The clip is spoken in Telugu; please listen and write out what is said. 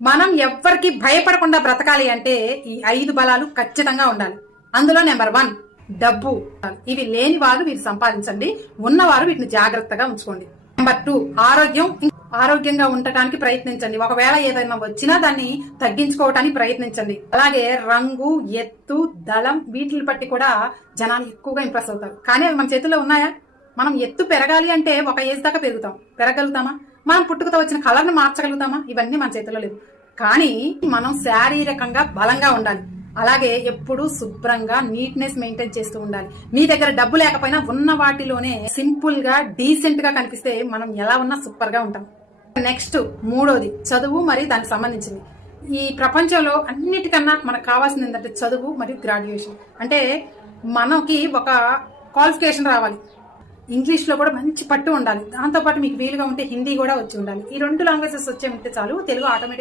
మనం ఎవ్వరికి భయపడకుండా బ్రతకాలి అంటే ఈ 5 బలాలు ఖచ్చితంగా ఉండాలి. అందులో నెంబర్ 1 డబ్బు. ఇవి లేని వారు వీరు సంపాదించండి, ఉన్నవారు వీటిని జాగ్రత్తగా ఉంచుకోండి. నెంబర్ 2 ఆరోగ్యం. ఆరోగ్యంగా ఉండటానికి ప్రయత్నించండి. ఒకవేళ ఏదైనా వచ్చినా దాన్ని తగ్గించుకోవటానికి ప్రయత్నించండి. అలాగే రంగు, ఎత్తు, దళం వీటిని బట్టి కూడా జనాలు ఎక్కువగా ఇంప్రెస్ అవుతారు. కానీ అవి మన చేతుల్లో ఉన్నాయా? మనం ఎత్తు పెరగాలి అంటే ఒక ఏజ్ దాకా పెరగలుగుతామా? మనం పుట్టుకతో వచ్చిన కలర్ని మార్చగలుగుతామా? ఇవన్నీ మన చేతుల్లో లేవు. కానీ మనం శారీరకంగా బలంగా ఉండాలి. అలాగే ఎప్పుడు శుభ్రంగా నీట్నెస్ మెయింటైన్ చేస్తూ ఉండాలి. మీ దగ్గర డబ్బు లేకపోయినా ఉన్న వాటిలోనే సింపుల్ గా డీసెంట్ గా కనిపిస్తే మనం ఎలా ఉన్నా సూపర్ గా ఉంటాం. నెక్స్ట్ 3వది చదువు మరియు దానికి సంబంధించింది. ఈ ప్రపంచంలో అన్నిటికన్నా మనకు కావాల్సింది ఏంటంటే చదువు మరియు గ్రాడ్యుయేషన్. అంటే మనకి ఒక క్వాలిఫికేషన్ రావాలి. ఇంగ్లీష్ లో కూడా మంచి పట్టు ఉండాలి. దాంతో పాటు మీకు వీలుగా ఉంటే హిందీ కూడా వచ్చి ఉండాలి. ఈ 2 లాంగ్వేజెస్ వచ్చే ఉంటే చాలు, తెలుగు ఆటోమేటిక్